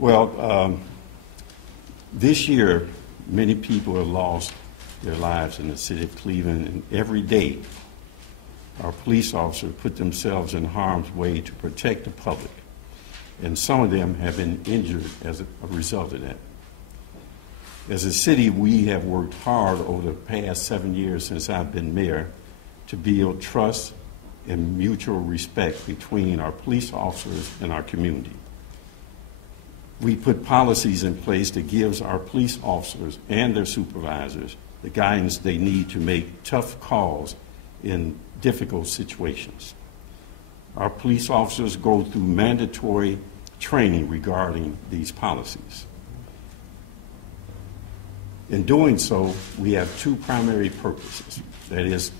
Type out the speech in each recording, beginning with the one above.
Well, this year, many people have lost their lives in the city of Cleveland, and every day, our police officers put themselves in harm's way to protect the public, and some of them have been injured as a result of that. As a city, we have worked hard over the past 7 years since I've been mayor to build trust and mutual respect between our police officers and our community. We put policies in place that gives our police officers and their supervisors the guidance they need to make tough calls in difficult situations. Our police officers go through mandatory training regarding these policies. In doing so, we have two primary purposes. That is,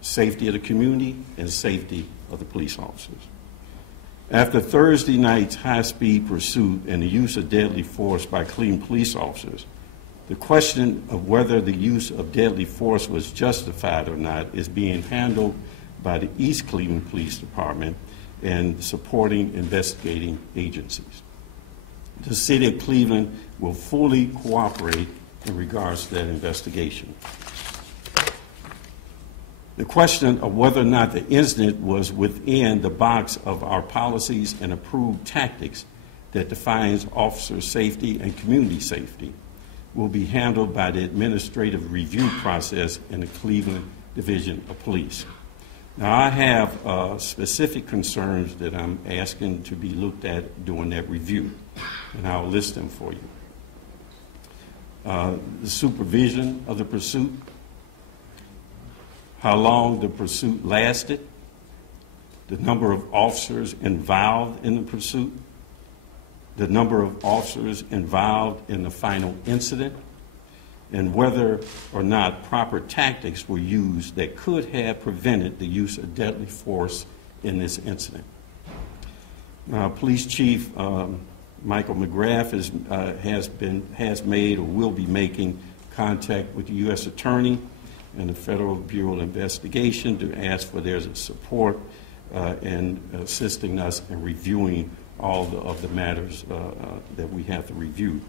safety of the community and safety of the police officers. After Thursday night's high-speed pursuit and the use of deadly force by Cleveland police officers, the question of whether the use of deadly force was justified or not is being handled by the East Cleveland Police Department and supporting investigating agencies. The City of Cleveland will fully cooperate in regards to that investigation. The question of whether or not the incident was within the box of our policies and approved tactics that defines officer safety and community safety will be handled by the administrative review process in the Cleveland Division of Police. Now, I have specific concerns that I'm asking to be looked at during that review, and I'll list them for you. The supervision of the pursuit, how long the pursuit lasted, the number of officers involved in the pursuit, the number of officers involved in the final incident, and whether or not proper tactics were used that could have prevented the use of deadly force in this incident. Police Chief Michael McGrath has made or will be making contact with the U.S. Attorney and the Federal Bureau of Investigation to ask for their support in assisting us in reviewing all of the matters that we have to review.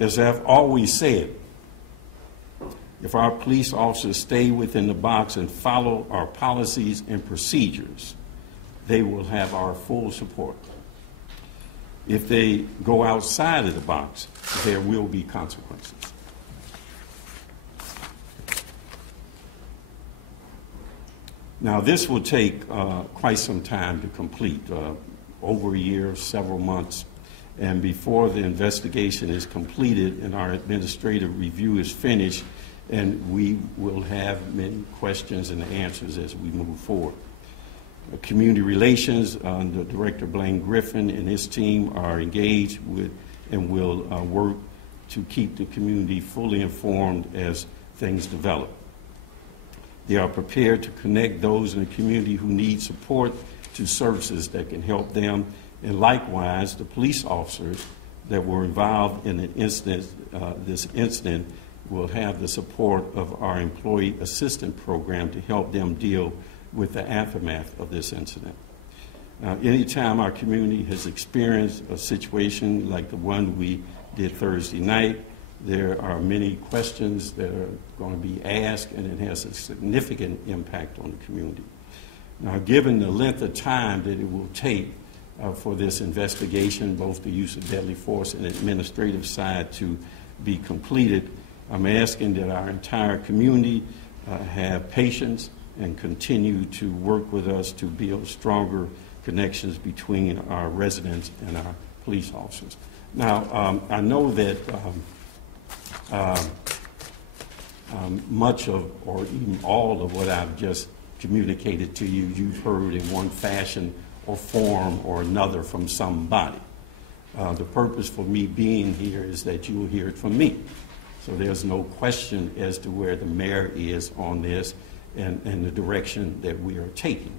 As I've always said, if our police officers stay within the box and follow our policies and procedures, they will have our full support. If they go outside of the box, there will be consequences. Now, this will take quite some time to complete, over a year, several months, and before the investigation is completed and our administrative review is finished, and we will have many questions and answers as we move forward. Community Relations, the Director Blaine Griffin and his team are engaged with and will work to keep the community fully informed as things develop. They are prepared to connect those in the community who need support to services that can help them, and likewise, the police officers that were involved in this incident will have the support of our Employee Assistance Program to help them deal with the aftermath of this incident. Anytime our community has experienced a situation like the one we did Thursday night, there are many questions that are going to be asked, and it has a significant impact on the community. Now, given the length of time that it will take for this investigation, both the use of deadly force and administrative side to be completed, I'm asking that our entire community have patience and continue to work with us to build stronger connections between our residents and our police officers. Now, I know that much of, or even all of what I've just communicated to you, you've heard in one fashion or form or another from somebody. The purpose for me being here is that you will hear it from me. So there's no question as to where the mayor is on this and the direction that we are taking.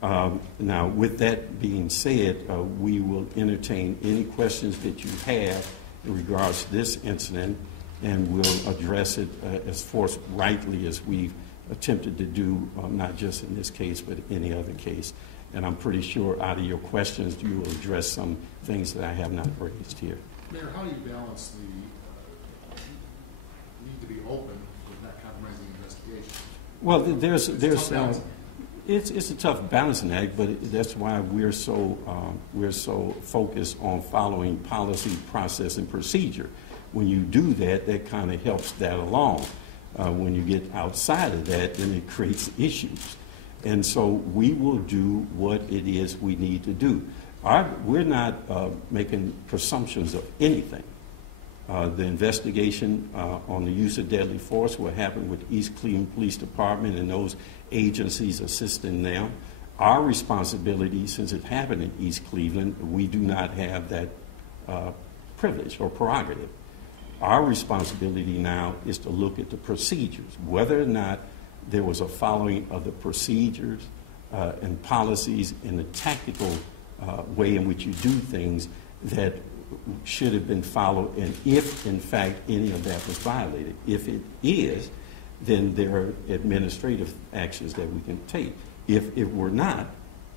Now, with that being said, we will entertain any questions that you have in regards to this incident, and we'll address it as forthrightly as we've attempted to do, not just in this case, but any other case. And I'm pretty sure out of your questions, you will address some things that I have not raised here. Mayor, how do you balance the need to be open with not compromising the investigation? Well, it's a tough balancing act, but that's why we're so focused on following policy, process, and procedure. When you do that, that kind of helps that along. When you get outside of that, then it creates issues. And so we will do what it is we need to do. We're not making presumptions of anything. The investigation on the use of deadly force will happen with East Cleveland Police Department and those agencies assisting them. Our responsibility, since it happened in East Cleveland, we do not have that privilege or prerogative. Our responsibility now is to look at the procedures, whether or not there was a following of the procedures and policies in the tactical way in which you do things that should have been followed, and if, in fact, any of that was violated. If it is, then there are administrative actions that we can take. If it were not,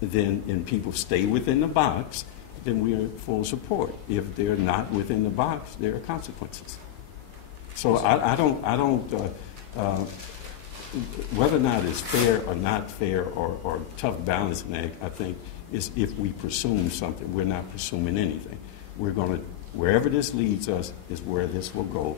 then, and people stay within the box, then we are full support. If they're not within the box, there are consequences. So I don't whether or not it's fair or not fair or tough balancing act, I think, is if we presume something. We're not presuming anything. We're going to, wherever this leads us is where this will go.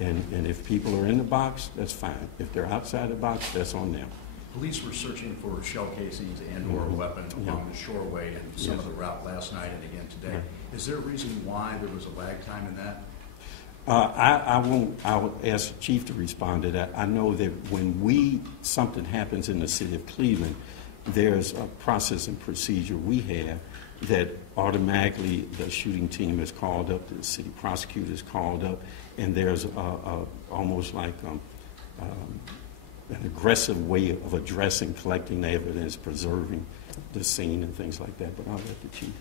And if people are in the box, that's fine. If they're outside the box, that's on them. Police were searching for shell casings and or a weapon along the shoreway and some of the route last night and again today. Is there a reason why there was a lag time in that? I will ask the chief to respond to that. I know that when something happens in the city of Cleveland, there's a process and procedure we have that automatically the shooting team is called up, the city prosecutor is called up, and there's almost like an aggressive way of addressing, collecting the evidence, preserving the scene and things like that. But I'll let the chief.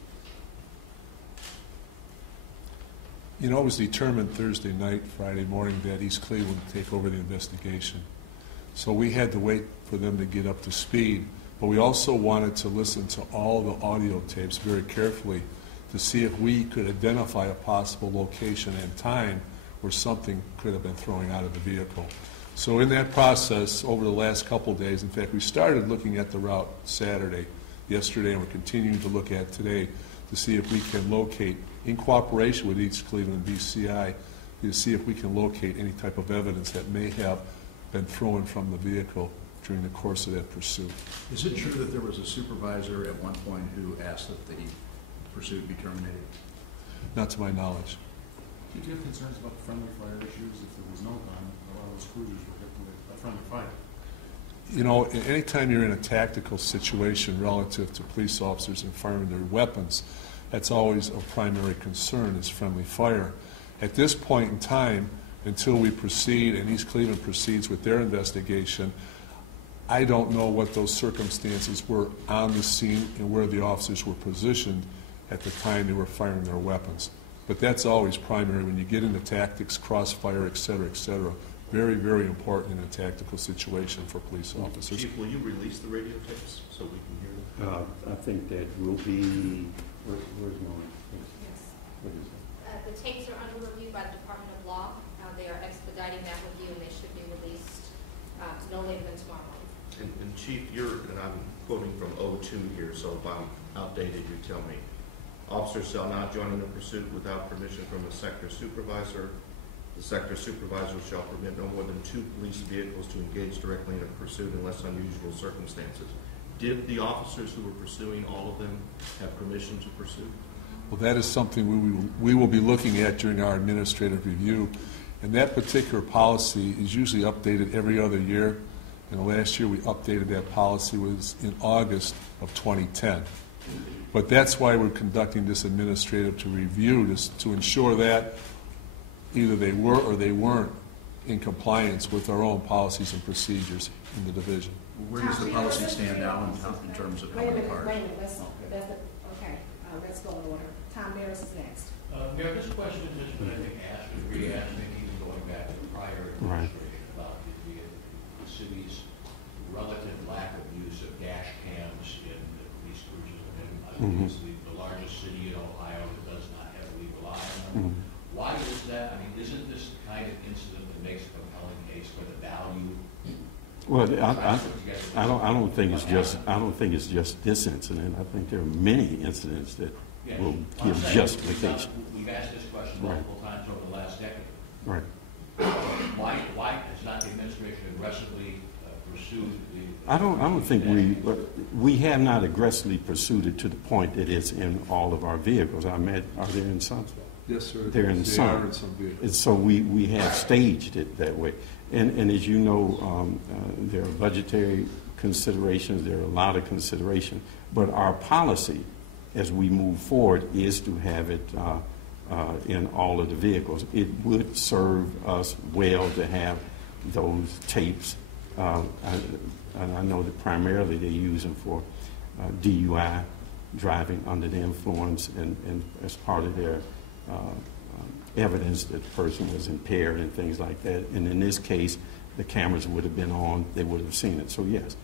You know, it was determined Thursday night, Friday morning that East Cleveland would take over the investigation. So we had to wait for them to get up to speed. But we also wanted to listen to all the audio tapes very carefully to see if we could identify a possible location and time where something could have been thrown out of the vehicle. So in that process, over the last couple of days, in fact, we started looking at the route yesterday, and we're continuing to look at today to see if we can locate, in cooperation with East Cleveland and BCI, to see if we can locate any type of evidence that may have been thrown from the vehicle during the course of that pursuit. Is it true that there was a supervisor at one point who asked that the pursuit be terminated? Not to my knowledge. Did you have concerns about friendly fire issues if there was no gun? A lot of those cruisers were hit with a friendly fire. You know, anytime you're in a tactical situation relative to police officers and firing their weapons, that's always a primary concern is friendly fire. At this point in time, until we proceed and East Cleveland proceeds with their investigation, I don't know what those circumstances were on the scene and where the officers were positioned at the time they were firing their weapons. But that's always primary when you get into tactics, crossfire, et cetera, et cetera. Very, very important in a tactical situation for police officers. Chief, will you release the radio tapes so we can hear them? I think that will be, where's Maureen? Yes. What is it? The tapes are under review by the Department of Law. They are expediting that review, and they should be released no later than tomorrow morning. And Chief, and I'm quoting from 02 here, so if I'm outdated, you tell me. Officers shall not join in a pursuit without permission from a sector supervisor. The sector supervisor shall permit no more than 2 police vehicles to engage directly in a pursuit unless unusual circumstances. Did the officers who were pursuing, all of them, have permission to pursue? Well, that is something we will be looking at during our administrative review. And that particular policy is usually updated every other year. And the last year we updated that policy was in August of 2010. But that's why we're conducting this administrative review, to ensure that either they were or they weren't in compliance with our own policies and procedures in the division. Where does the policy stand now in terms of how many cars? Wait a minute, let's go in order. Tom Maris is next. Mayor, this question has been, I think, asked and re-asked, maybe even going back to the prior administration about the city's relative lack of use of dash cams in the these cruisers. And it's the largest city in Ohio that does not have a legal eye on them. Why is that? I mean, isn't this the kind of incident that makes a compelling case for the value? Well, I don't think it's just this incident. I think there are many incidents that will give justification. We've asked this question multiple times over the last decade. Right. Why has not the administration aggressively pursued the? I don't think we have not aggressively pursued it to the point that it's in all of our vehicles. Are there in some? Yes, sir. They're in some. Are in some vehicles. And so we have staged it that way. And as you know, there are budgetary considerations, there are a lot of consideration, but our policy as we move forward is to have it in all of the vehicles. It would serve us well to have those tapes. And I know that primarily they use them for DUI, driving under the influence, and as part of their evidence that the person was impaired and things like that. And in this case, the cameras would have been on, they would have seen it. So yes.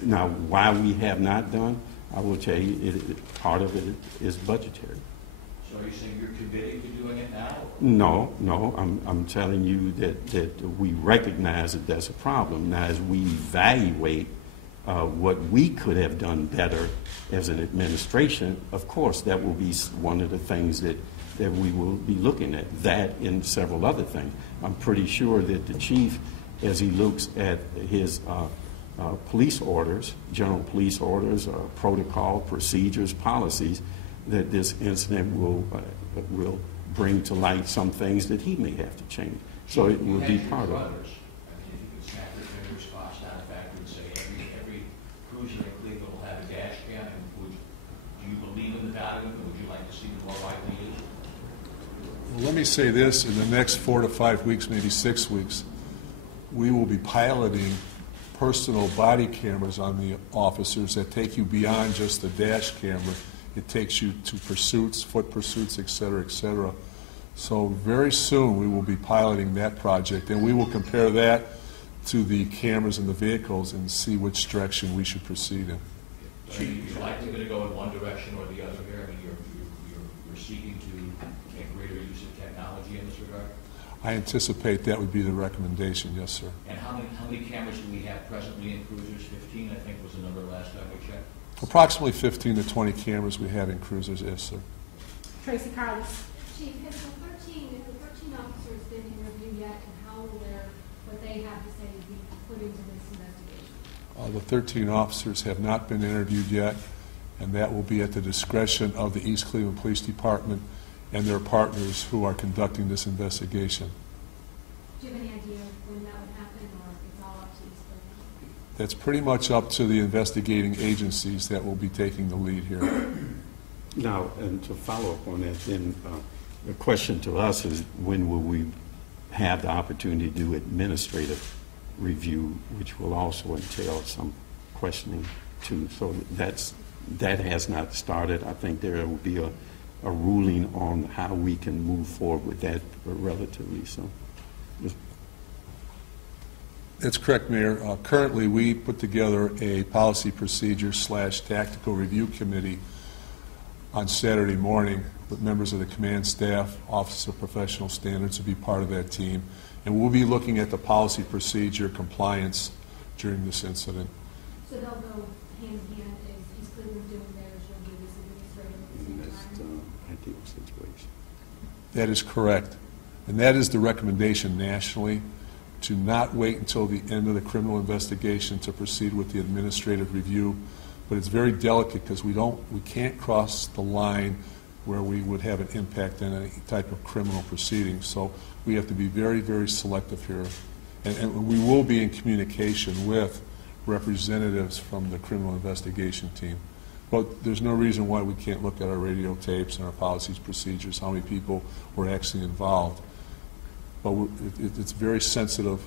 Now, why we have not done, I will tell you, part of it is budgetary. So are you saying you're committed to doing it now? No, I'm telling you that we recognize that that's a problem. Now, as we evaluate what we could have done better as an administration, of course, that will be one of the things that we will be looking at, that and several other things. I'm pretty sure that the chief, as he looks at his police orders, general police orders, protocol, procedures, policies, that this incident will bring to light some things that he may have to change. So it will be part of it. I mean, if you could snap your fingers, toss down a factory and say every cruiser in Cleveland will have a dash cam, and do you believe in the value of it? Would you like to see them more widely used? Well, let me say this, in the next 4 to 5 weeks, maybe 6 weeks, we will be piloting personal body cameras on the officers that take you beyond just the dash camera. It takes you to pursuits, foot pursuits, et cetera, et cetera. So very soon we will be piloting that project, and we will compare that to the cameras in the vehicles and see which direction we should proceed in. So you're likely going to go in one direction or the other here? I mean, you're seeking to make greater use of technology in this regard? I anticipate that would be the recommendation, yes, sir. And how many cameras do we have presently in cruisers? 15, I think, was the number last time we checked. Approximately 15 to 20 cameras we have in cruisers, yes, sir. Tracy Carlos. Chief, has the 13 officers been interviewed yet, and how will what they have to say be put into this investigation? The 13 officers have not been interviewed yet, and that will be at the discretion of the East Cleveland Police Department and their partners who are conducting this investigation. Do you have any idea when that would happen, or it's all up to East Cleveland? That's pretty much up to the investigating agencies that will be taking the lead here. Now, and to follow up on that, then the question to us is, when will we have the opportunity to do administrative review, which will also entail some questioning too. So that has not started. I think there will be a ruling on how we can move forward with that relatively soon. That's correct, Mayor. Currently, we put together a policy procedure / tactical review committee on Saturday morning with members of the command staff, Office of Professional Standards to be part of that team. And we'll be looking at the policy procedure compliance during this incident. So they'll go hand in hand as East Cleveland doing theirs, you'll do this administrative at the That's same time? ideal situation. That is correct. And that is the recommendation nationally, to not wait until the end of the criminal investigation to proceed with the administrative review. But it's very delicate because we can't cross the line where we would have an impact on any type of criminal proceeding. So we have to be very, very selective here. And we will be in communication with representatives from the criminal investigation team. But there's no reason why we can't look at our radio tapes and our policies, procedures, how many people were actually involved. But it's very sensitive.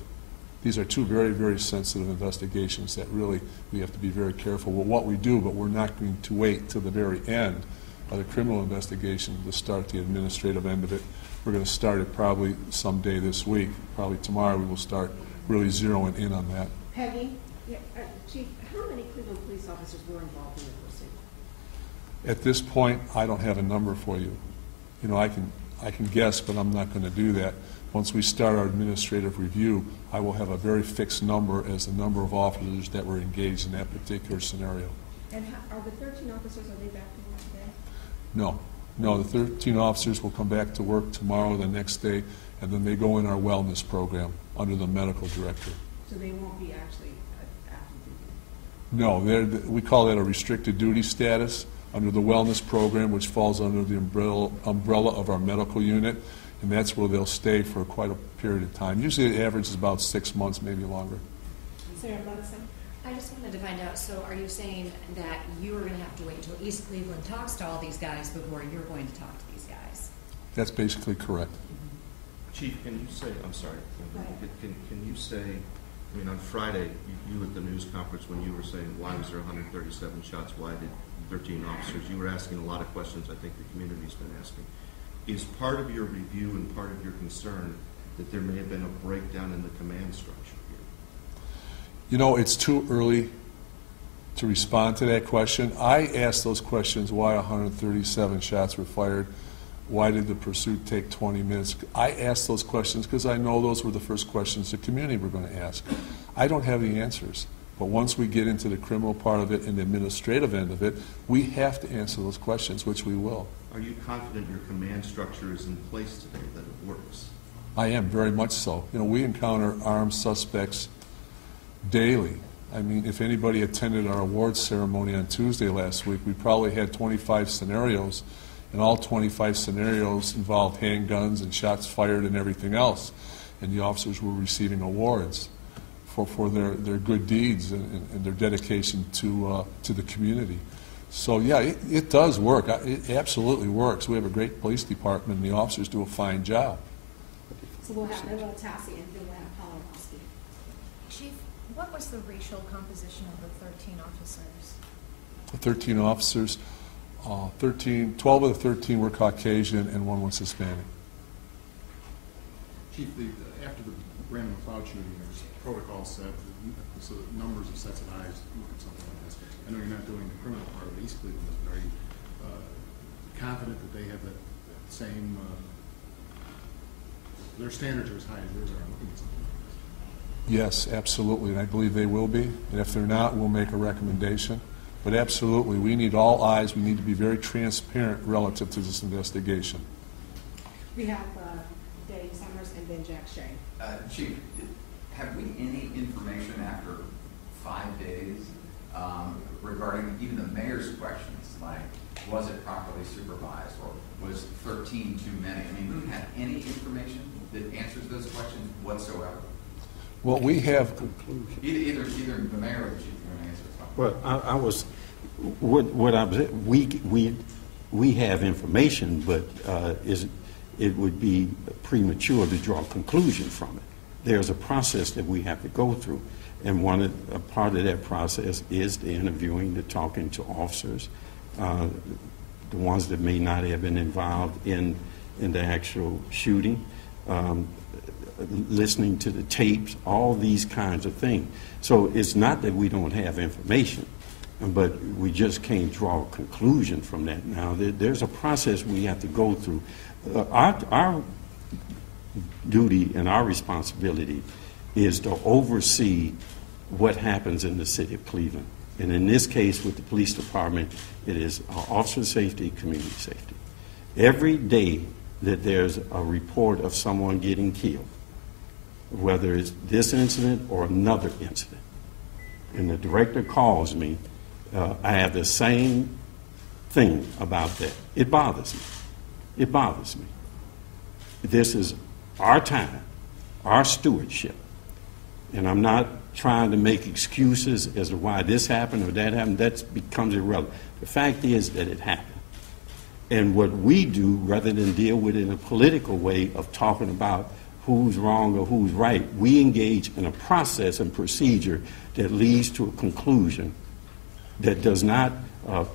These are two very, very sensitive investigations that really we have to be very careful with what we do, but we're not going to wait till the very end of the criminal investigation to start the administrative end of it. We're going to start it probably someday this week. Probably tomorrow we will start really zeroing in on that. Peggy. Yeah, Chief, how many Cleveland police officers were involved in the pursuit? At this point, I don't have a number for you. You know, I can guess, but I'm not going to do that. Once we start our administrative review, I will have a very fixed number as the number of officers that were engaged in that particular scenario. And are the 13 officers, are they back to work today? No. No, the 13 officers will come back to work tomorrow, the next day, and then they go in our wellness program under the medical director. So they won't be actually active duty? No, we call that a restricted duty status under the wellness program, which falls under the umbrella of our medical unit, and that's where they'll stay for quite a period of time. Usually it averages about 6 months, maybe longer. Sarah Madison? I just wanted to find out, so are you saying that you are going to have to wait until East Cleveland talks to all these guys before you're going to talk to these guys? That's basically correct. Chief, can you say, I'm sorry, Go ahead. can you say, I mean, on Friday, you at the news conference, when you were saying, why was there 137 shots, why did 13 officers, you were asking a lot of questions I think the community's been asking. Is part of your review and part of your concern that there may have been a breakdown in the command structure here? You know, it's too early to respond to that question. I asked those questions, why 137 shots were fired, why did the pursuit take 20 minutes? I asked those questions because I know those were the first questions the community were going to ask. I don't have the answers. But once we get into the criminal part of it and the administrative end of it, we have to answer those questions, which we will. Are you confident your command structure is in place today, that it works? I am, very much so. You know, we encounter armed suspects daily. I mean, if anybody attended our awards ceremony on Tuesday last week, we probably had 25 scenarios, and all 25 scenarios involved handguns and shots fired and everything else. And the officers were receiving awards for their good deeds and their dedication to the community. So yeah, it does work. It absolutely works. We have a great police department, and the officers do a fine job. So we'll have Eva Tassi and then we'll have Paula Roski. Chief, what was the racial composition of the 13 officers? The 13 officers, 12 of the 13 were Caucasian and one was Hispanic. Chief, after the Brandon McLeod shooting, there's protocol set, so numbers of sets of eyes look at something like this. I know you're not doing the criminal part of East Cleveland, but are you confident that they have that same, their standards are as high as yours are looking at something like this? Yes, absolutely, and I believe they will be. And if they're not, we'll make a recommendation. But absolutely, we need all eyes. We need to be very transparent relative to this investigation. We have Dave Summers and then Jack Shea. Chief, have we any information after 5 days regarding even the mayor's questions, like was it properly supervised or was 13 too many? I mean, do we have any information that answers those questions whatsoever? Well, we have Either the mayor or the chief are going to answer this. Well, I was, what I was, we have information, but it would be premature to draw a conclusion from it. There's a process that we have to go through, and a part of that process is the interviewing, the talking to officers, the ones that may not have been involved in the actual shooting, listening to the tapes, all these kinds of things. So it's not that we don't have information, but we just can't draw a conclusion from that. Now, there's a process we have to go through. Our duty and our responsibility is to oversee what happens in the city of Cleveland. And in this case, with the police department, it is officer safety, community safety. Every day that there's a report of someone getting killed, whether it's this incident or another incident, and the director calls me, I have the same thing about that. It bothers me. It bothers me. This is our time, our stewardship. And I'm not trying to make excuses as to why this happened or that happened. That becomes irrelevant. The fact is that it happened. And what we do, rather than deal with it in a political way of talking about who's wrong or who's right, we engage in a process and procedure that leads to a conclusion that does not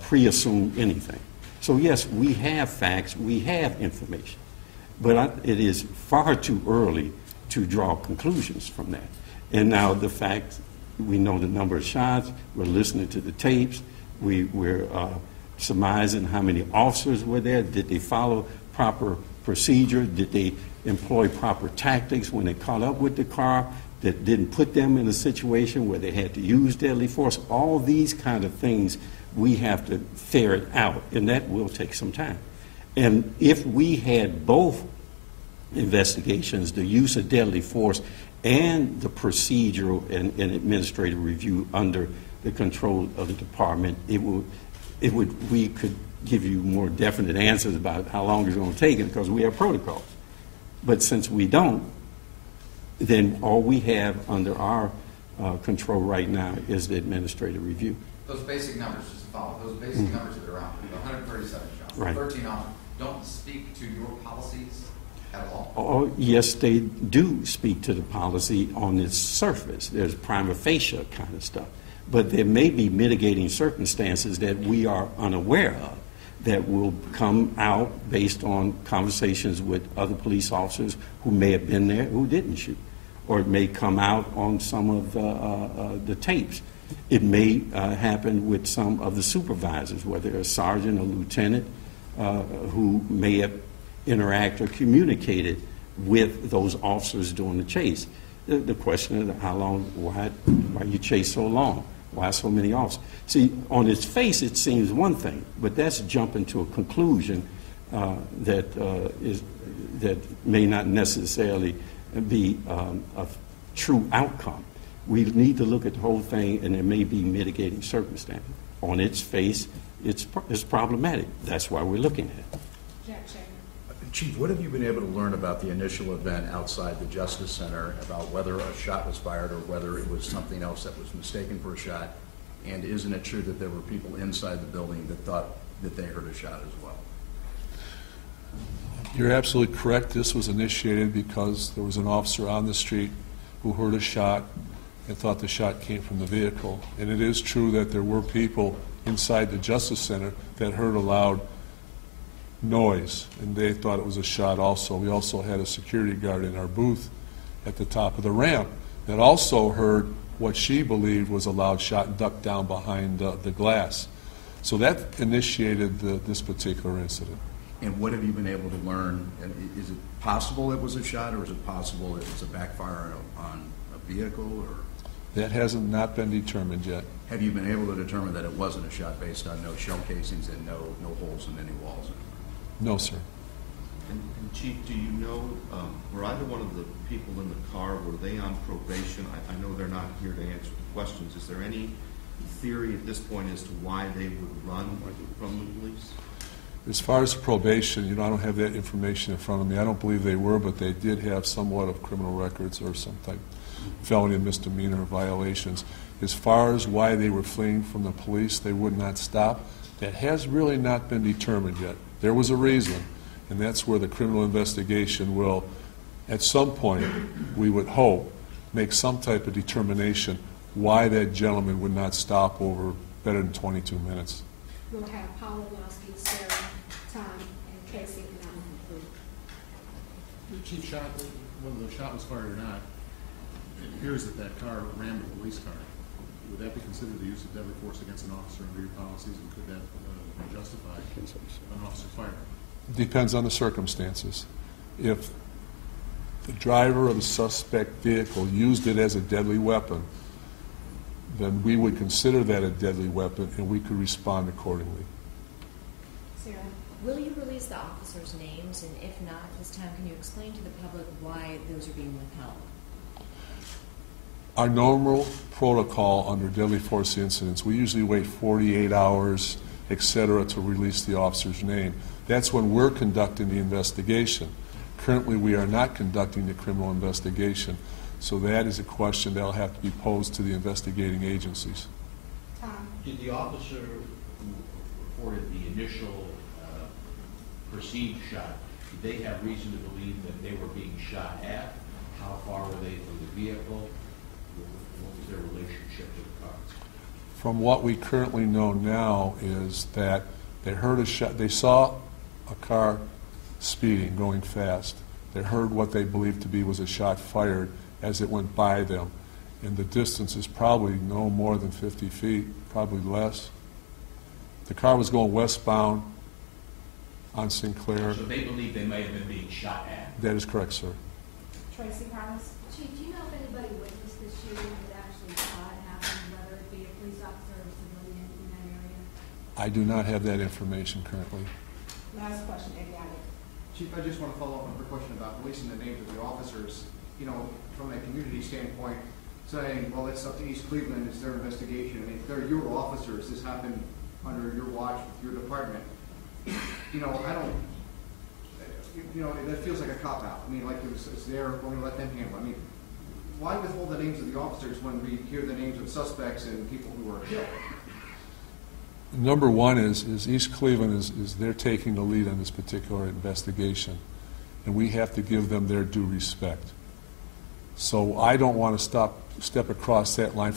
pre-assume anything. So yes, we have facts, we have information, but it is far too early to draw conclusions from that. And now the fact, we know the number of shots, we're listening to the tapes, we're surmising how many officers were there. Did they follow proper procedure? Did they employ proper tactics when they caught up with the car that didn't put them in a situation where they had to use deadly force? All these kind of things we have to ferret out, and that will take some time. And if we had both investigations, the use of deadly force and the procedural and administrative review under the control of the department, we could give you more definite answers about how long it's going to take, because we have protocols. But since we don't, then all we have under our control right now is the administrative review. Those basic numbers, just to follow, those basic numbers that are out, the 137 shots, Right. 13 officers, don't speak to your policies at all? Oh, yes, they do speak to the policy on its surface. There's prima facie kind of stuff. But there may be mitigating circumstances that we are unaware of that will come out based on conversations with other police officers who may have been there who didn't shoot. Or it may come out on some of the tapes. It may happen with some of the supervisors, whether a sergeant or lieutenant, who may have interacted or communicated with those officers during the chase. The question is how long, why you chase so long? Why so many officers? See, on its face, it seems one thing, but that's jumping to a conclusion that may not necessarily be a true outcome. We need to look at the whole thing, and there may be mitigating circumstances. On its face, it's problematic. That's why we're looking at it. Jack Shaver. Chief, what have you been able to learn about the initial event outside the Justice Center, about whether a shot was fired or whether it was something else that was mistaken for a shot? And isn't it true that there were people inside the building that thought that they heard a shot as well? You're absolutely correct. This was initiated because there was an officer on the street who heard a shot and thought the shot came from the vehicle. And it is true that there were people inside the Justice Center that heard a loud noise, and they thought it was a shot also. We also had a security guard in our booth at the top of the ramp that also heard what she believed was a loud shot and ducked down behind the glass. So that initiated this particular incident. And what have you been able to learn? And is it possible it was a shot, or is it possible it was a backfire on a vehicle? Or That hasn't not been determined yet. have you been able to determine that it wasn't a shot based on no shell casings and no holes in any walls? No, sir. And Chief, do you know, were either one of the people in the car, were they on probation? I know they're not here to answer the questions. Is there any theory at this point as to why they would run from the police? As far as probation, I don't have that information in front of me. I don't believe they were, but they did have somewhat of criminal records or some type of felony and misdemeanor violations. As far as why they were fleeing from the police, they would not stop. That has really not been determined yet. There was a reason, and that's where the criminal investigation will, at some point, we would hope, make some type of determination why that gentleman would not stop over better than 22 minutes. We'll have Paul Wolowski, Sarah, Tom, and Casey, and I'm conclude. The chief shot, whether the shot was fired or not, it appears that that car rammed a police car. Would that be considered the use of deadly force against an officer under your policies, and could that justify an officer firing? Depends on the circumstances. If the driver of the suspect vehicle used it as a deadly weapon, then we would consider that a deadly weapon and we could respond accordingly. Sarah. Will you release the officers' names, and if not, at this time, can you explain to the public why those are being withheld? Our normal protocol under deadly force incidents, we usually wait 48 hours, et cetera, to release the officer's name. That's when we're conducting the investigation. Currently, we are not conducting the criminal investigation, so that is a question that will have to be posed to the investigating agencies. Tom. Did the officer who reported the initial perceived shot, did they have reason to believe that they were being shot at? How far were they from the vehicle? What was their relationship to the car? From what we currently know now is that they heard a shot, they saw a car speeding, going fast. They heard what they believed to be was a shot fired as it went by them. And the distance is probably no more than 50 feet, probably less. The car was going westbound on Sinclair. So they believe they may have been being shot at. That is correct, sir. Tracy Carlos? Chief, do you know if anybody witnessed this shooting that actually saw it happen, whether it be a police officer or civilian in that area? I do not have that information currently. Last question, Eddie Alec. Chief, I just want to follow up on her question about releasing the names of the officers. You know, from a community standpoint, saying, well, it's up to East Cleveland, it's their investigation. I mean, if they're your officers, this happened under your watch with your department. You know, that feels like a cop-out. I mean, like it's there, we're going to let them handle it. I mean, why withhold the names of the officers when we hear the names of suspects and people who were killed? Number one is East Cleveland is they're taking the lead on this particular investigation, and we have to give them their due respect. So I don't want to step across that line.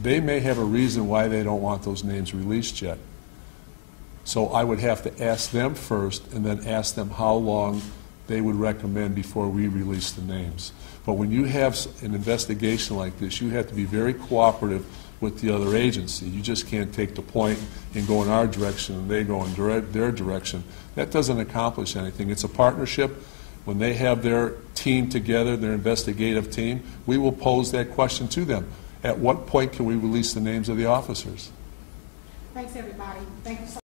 They may have a reason why they don't want those names released yet. So I would have to ask them first and then ask them how long they would recommend before we release the names. But when you have an investigation like this, you have to be very cooperative with the other agency. You just can't take the point and go in our direction and they go in their direction. That doesn't accomplish anything. It's a partnership. When they have their team together, their investigative team, we will pose that question to them. At what point can we release the names of the officers? Thanks, everybody. Thank you so